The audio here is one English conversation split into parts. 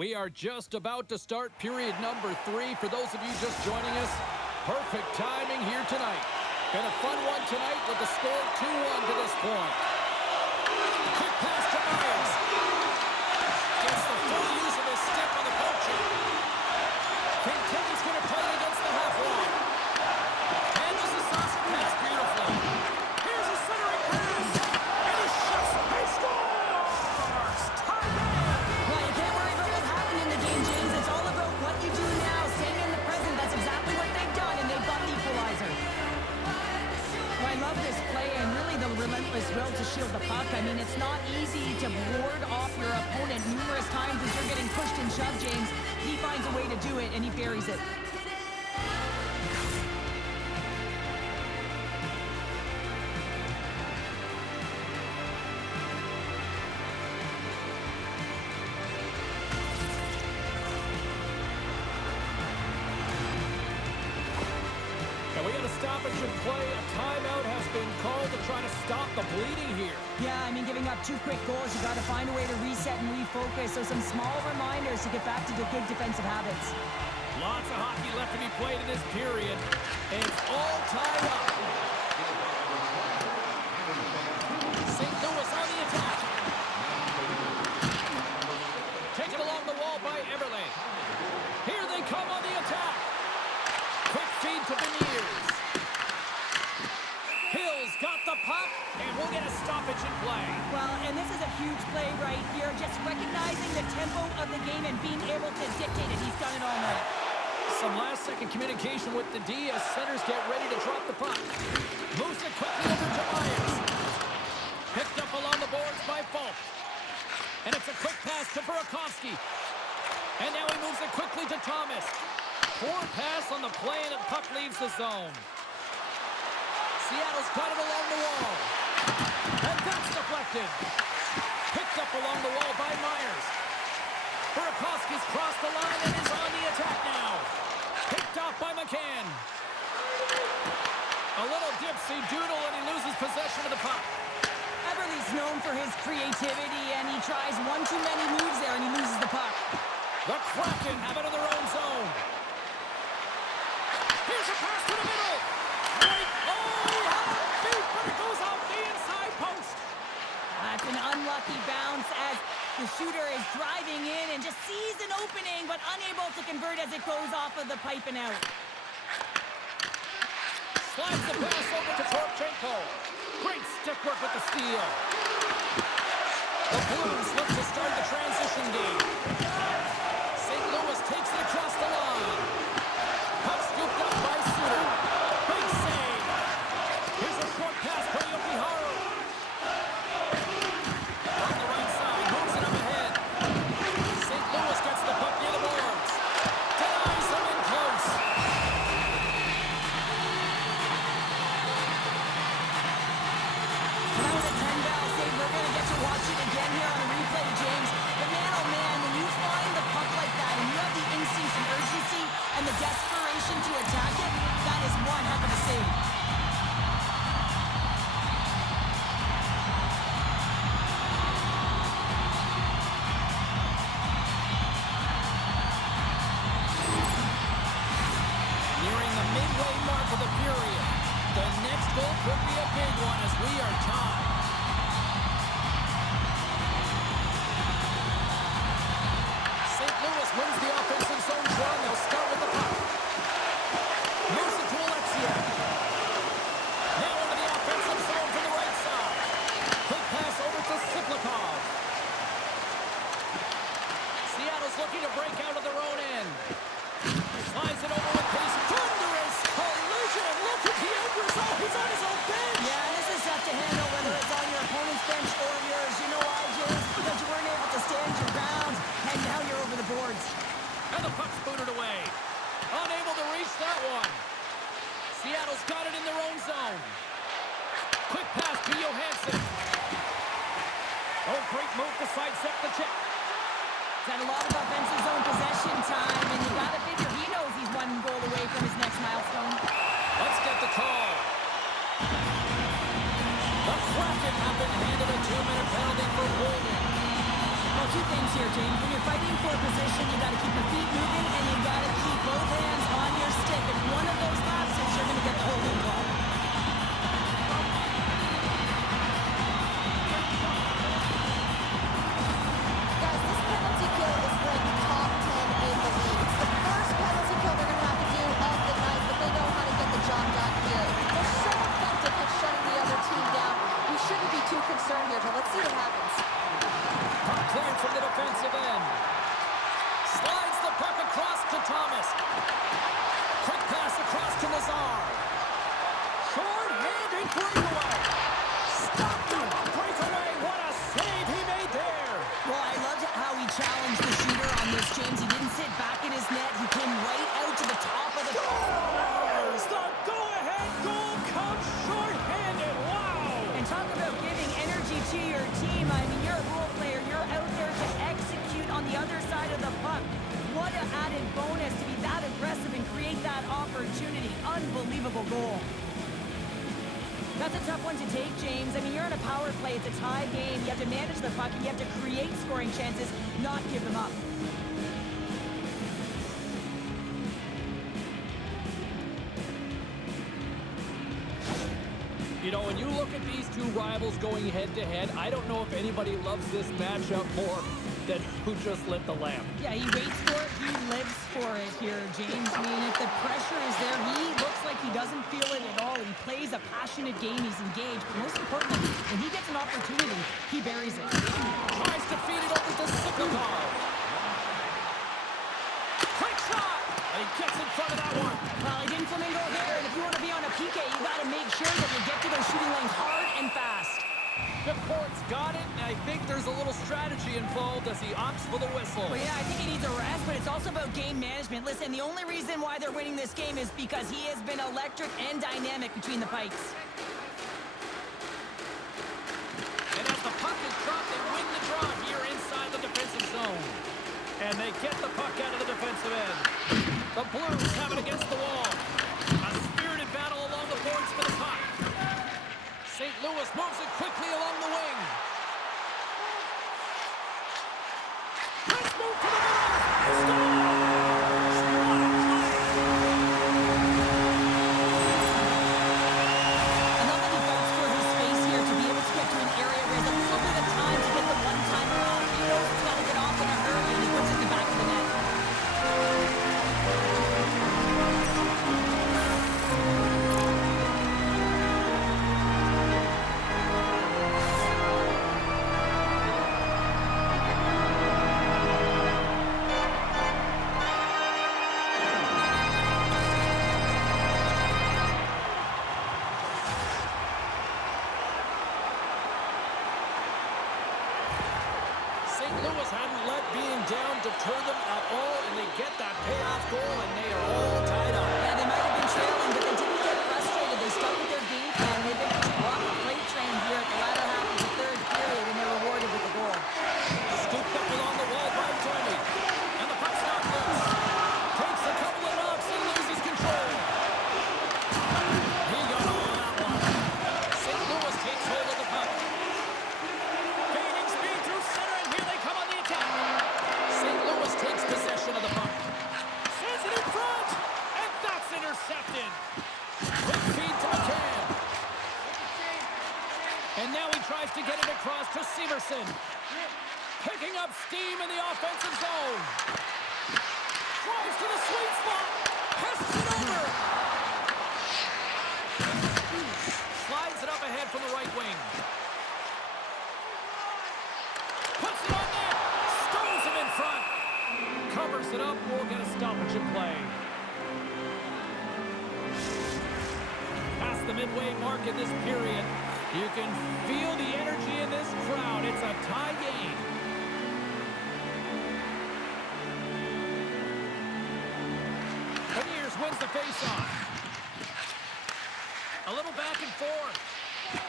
We are just about to start period number 3. For those of you just joining us, perfect timing here tonight. Been a fun one tonight with the score 2-1 to this point. Quick pass to Myers. Gets the full use of his stick on the poacher. Kentucky's going to play it against the half wall. Handles the sausage pass beautifully. Here's a centering pass. And he shuts up. He scores! Well, you can't worry about what happened in the game, James. It's all about what you do now. Staying in the present, that's exactly what they've done, and they've got the equalizer. Well, I love this play and really the relentless will to shield the puck. I mean, it's not easy to ward off your opponent numerous times as you're getting pushed and shoved, James. He finds a way to do it, and he buries it. And we got a stoppage in play. A timeout has been called to try to stop the bleeding here. Yeah, I mean, giving up 2 quick goals, you got to find a way to reset and refocus. So some small reminders to get back to the good defensive habits. Lots of hockey left to be played in this period. And it's all tied up. St. Louis on the attack. Taken along the wall by Everly. Here they come on the attack. Quick feed to Beniers. Hill's got the puck, and we'll get a stoppage in play. Well, and this is a huge play right here. Just recognizing the tempo of the game and being able to dictate it. He's done it all night. Some last-second communication with the D as centers get ready to drop the puck. Moves it quickly over to Myers. Picked up along the boards by Falk. And it's a quick pass to Burakovsky. And now he moves it quickly to Thomas. Poor pass on the play, and the puck leaves the zone. Seattle's got it along the wall. And that's deflected. Picked up along the wall by Myers. Burakovsky's crossed the line and is on the attack now. Picked off by McCann. A little dipsy doodle, and he loses possession of the puck. Everly's known for his creativity, and he tries one too many moves there, and he loses the puck. The Kraken have it in their own zone. Here's a pass to the middle. Right. Oh, he had it beat, but it goes off the inside post. That's an unlucky bounce as the shooter is driving in and just sees an opening, but unable to convert as it goes off of the pipe and out. Slides the pass over to Torchenko. Great stick work with the steal. The Blues look to start the transition game. St. Louis takes it across the line. Puck scooped up by Suter. Big save. Here's a short pass by Yokiharu. On the right side, moves it up ahead. St. Louis gets the puck near the boards. Denies them in close. That was a 10-ball save. We're going to get to watch it again here on the replay, James. But man, oh man, when you find the puck like that and you have the instinct and urgency and the desperation to attack it, that is one heck of a save. Nearing the midway mark of the period. The next goal could be a big one as we are tied. St. Louis wins the offensive zone draw. They'll start with the puck. Moves it to Alexia. Now into the offensive zone from the right side. Quick pass over to Siplikov. Seattle's looking to break out of their own end. Slides it over with pace. Thunderous collision. Look at the end result. He's on his own bench. Yeah, this is tough to handle whether it's on your opponent's bench or yours. You know why, James? Because you weren't able to stand your ground, and now you're over the boards. And the puck's booted away. Unable to reach that one. Seattle's got it in their own zone. Quick pass to Johansson. Oh, great move to sidestep the check. He's had a lot of offensive zone possession time, and you got to figure he knows he's 1 goal away from his next milestone. Let's get the call. The Kraken have been handed a 2-minute penalty for holding. Well, two things here, James. When you're fighting for position, you got to keep your feet moving, and you got to keep both hands on your stick. If one of those lapses, you're going to get the holding call. Guys, this penalty kill is ranked top 10 in the league. It's the first penalty kill they're going to have to do of the night, but they know how to get the job done here. They're so effective at shutting the other team down. We shouldn't be too concerned here, but let's see what happens. Puck cleared from the defensive end. Slides the puck across to Thomas. Quick pass across to Nazar. Short-handed breakaway. Stopped him. Breakaway. What a save he made there. Well, I loved how he challenged the shooter on this, James. He didn't sit back in his net. He came right out to the top of the... Scores! The go-ahead goal comes short-handed. Wow! And talk about giving energy to your team. I mean, you're a role player. You're out there to execute on the other side of the puck. What an added bonus to be that aggressive and create that opportunity. Unbelievable goal. That's a tough one to take, James. I mean, you're in a power play. It's a tie game. You have to manage the puck, and you have to create scoring chances, not give them up. You know, when you look at these two rivals going head-to-head, I don't know if anybody loves this matchup more than who just lit the lamp. Yeah, he waits for it. He lives for it here, James. I mean, if the pressure is there, he looks like he doesn't feel it at all. He plays a passionate game. He's engaged. But most importantly, when he gets an opportunity, he buries it. Tries to feed it over to Sikotar. Quick shot! And he gets in front of that one. Well, he didn't flamingo there, and if you want to be on a PK, you got to make sure that you get to those shooting lanes hard and fast. The court's got it, and I think there's a little strategy involved as he opts for the whistle. Well, yeah, I think he needs a rest, but it's also about game management. Listen, the only reason why they're winning this game is because he has been electric and dynamic between the pipes. And as the puck is dropped, they win the draw here inside the defensive zone. And they get the puck out of the defensive end. The Blues have it against the wall. A spirited battle along the boards for the puck. St. Louis moves it quickly along the wing. Let's move to the middle. Scores! What a play! I love that he fights for his space here to be able to get to an area where he has a little bit of time to get the one-timer off. He knows he's got to get off in a hurry, and he puts it in the back of the net. St. Louis hadn't let being down deter them at all, and they get that payoff goal, and they are all tied up. Yeah, they might have been trailing, but they didn't get frustrated. They stuck with their game plan. They've been able to walk a freight train here at the latter half of the third period, and they're rewarded with a goal. Scooped up along the wall by Tony. And the puck's not loose. Takes a couple of knocks and loses control. He got all of that one. St. Louis takes hold of the puck. Gaining speed through center, and here they come on the attack. St. Louis takes possession of the puck. Sends it in front, and that's intercepted. Quick feed to McCann. And now he tries to get it across to Severson. Picking up steam in the offensive zone. Drives to the sweet spot. Pests it over. Slides it up ahead from the right wing. Puts it on net. Stows him in front. Covers it up. We'll get a stoppage in play. Past the midway mark in this period. You can feel the energy in this crowd. It's a tie game. Beniers wins the faceoff. A little back and forth.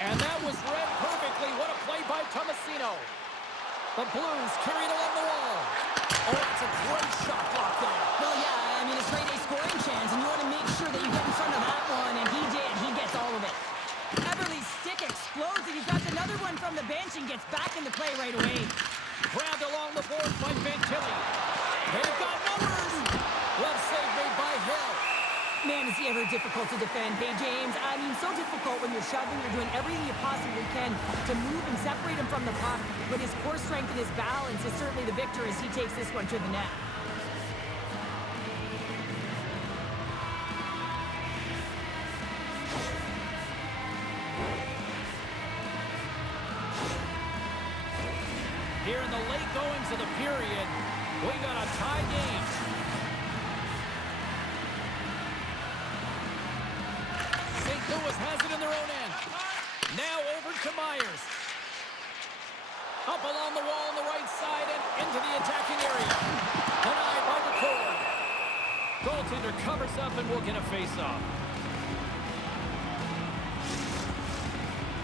And that was read perfectly. What a play by Tomasino. The Blues carry it along the wall. Oh, it's a great shot block there. Well, yeah, I mean, it's right a scoring chance, and you want to make sure that you get in front of that one, and he did. He gets all of it. Everly's stick explodes, and he grabs another one from the bench and gets back into play right away. grabbed along the boards by Fantilli. They've got numbers. Glove save made by Hill. Man, is he ever difficult to defend. Hey, James, I mean, so difficult when you're shoving. You're doing everything you possibly can to move and separate him from the puck. But his core strength and his balance is certainly the victor as he takes this one to the net. Here in the late goings of the period, we got a tie game. St. Louis has it in their own end. Now over to Myers. Up along the wall on the right side and into the attacking area. Denied by the cord. Goaltender covers up and will get a face-off.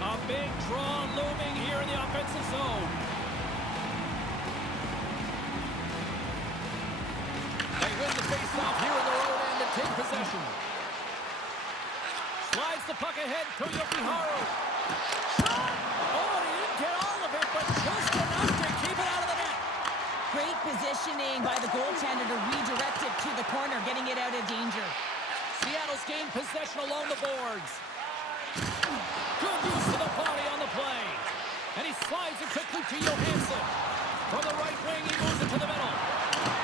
A big draw looming here in the offensive zone. They win the face-off here in their own end and take possession. Slides the puck ahead to Yokiharu. Shot! Oh, he didn't get all of it, but just enough to keep it out of the net. Great positioning by the goaltender to redirect it to the corner, getting it out of danger. Seattle's gained possession along the boards. Good use of the body on the play. And he slides it quickly to Johansson. From the right wing, he moves it to the middle.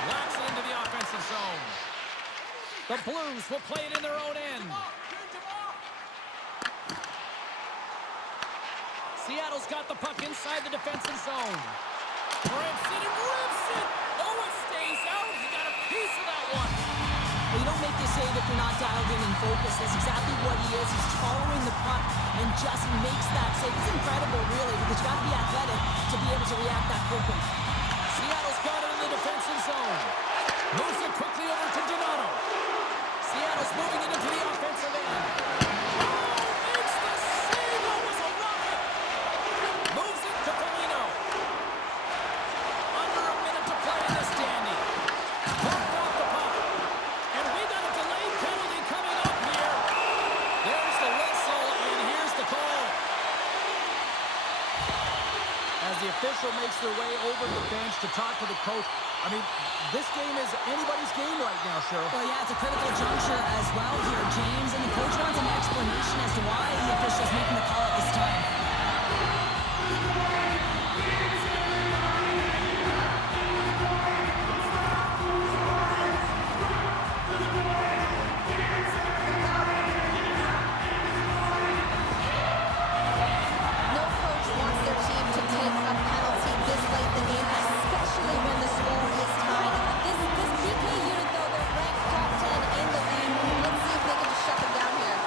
Laps it into the offensive zone. The Blues will play it in their own end. Seattle's got the puck inside the defensive zone. Rips it and rips it. Oh, it stays out. He got a piece of that one. Well, you don't make this save if you're not dialed in and focused. That's exactly what he is. He's following the puck and just makes that save. It's incredible, really, because you got to be athletic to be able to react that quickly. Seattle's got it in the defensive zone. Moves it quickly over to Donato. Seattle's moving it into the offensive end. Oh, makes the save. That was a rocket. Moves it to Foligno. Under a minute to play in this dandy. Pumped off the puck. And we got a delayed penalty coming up here. There's the whistle, and here's the call. As the official makes their way over the bench to talk to the coach, I mean, this game is anybody's game right now, Cheryl. Well, yeah, it's a critical juncture as well here, James. And the coach wants an explanation as to why the official's making the call at this time. No coach wants their team to take a penalty this late in the game, especially when the score is tied. This PK unit, though, they're ranked top 10 in the league. Let's see if they can just shut them down here.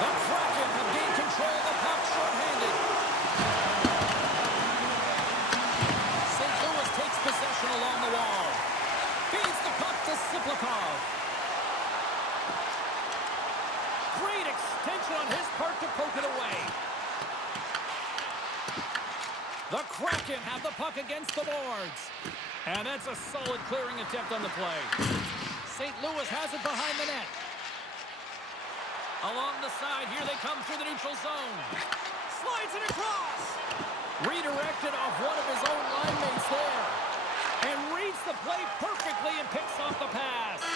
The Kraken have gained control of the puck short-handed. St. Louis takes possession along the wall. Feeds the puck to Siplikov. Great extension on his part to poke it away. The Kraken have the puck against the boards. And that's a solid clearing attempt on the play. St. Louis has it behind the net. Along the side, here they come through the neutral zone. Slides it across. Redirected off one of his own line mates there. And reads the play perfectly and picks off the pass.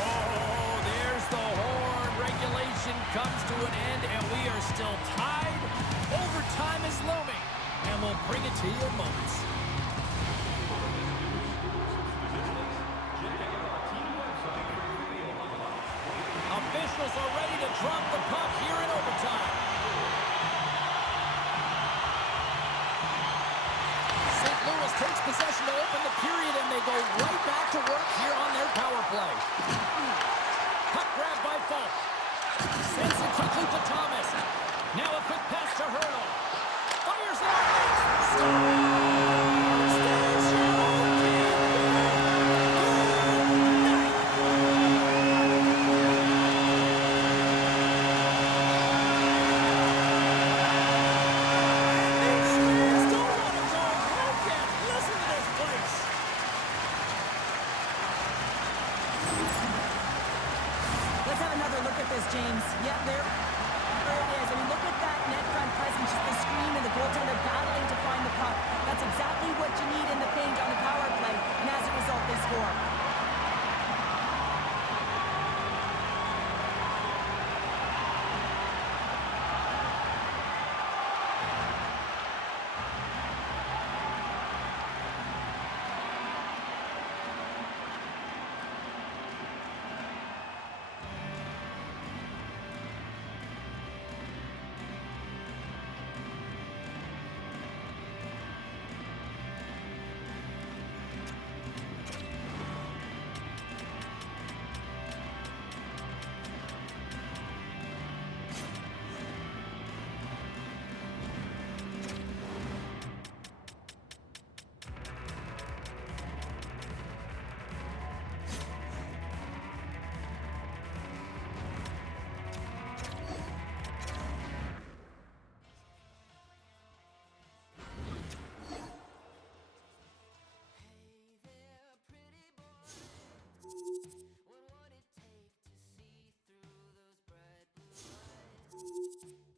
Oh, there's the horn. Regulation comes to an end, and we are still tied. Overtime is looming, and we'll bring it to you in moments. Officials are ready to drop the puck here in overtime. St. Louis takes possession to open the period, and they go right back to work here on their power play. Puck grab by Falk. Sends it quickly to Thomas. Now a quick pass to Hurdle. Fires it out. James.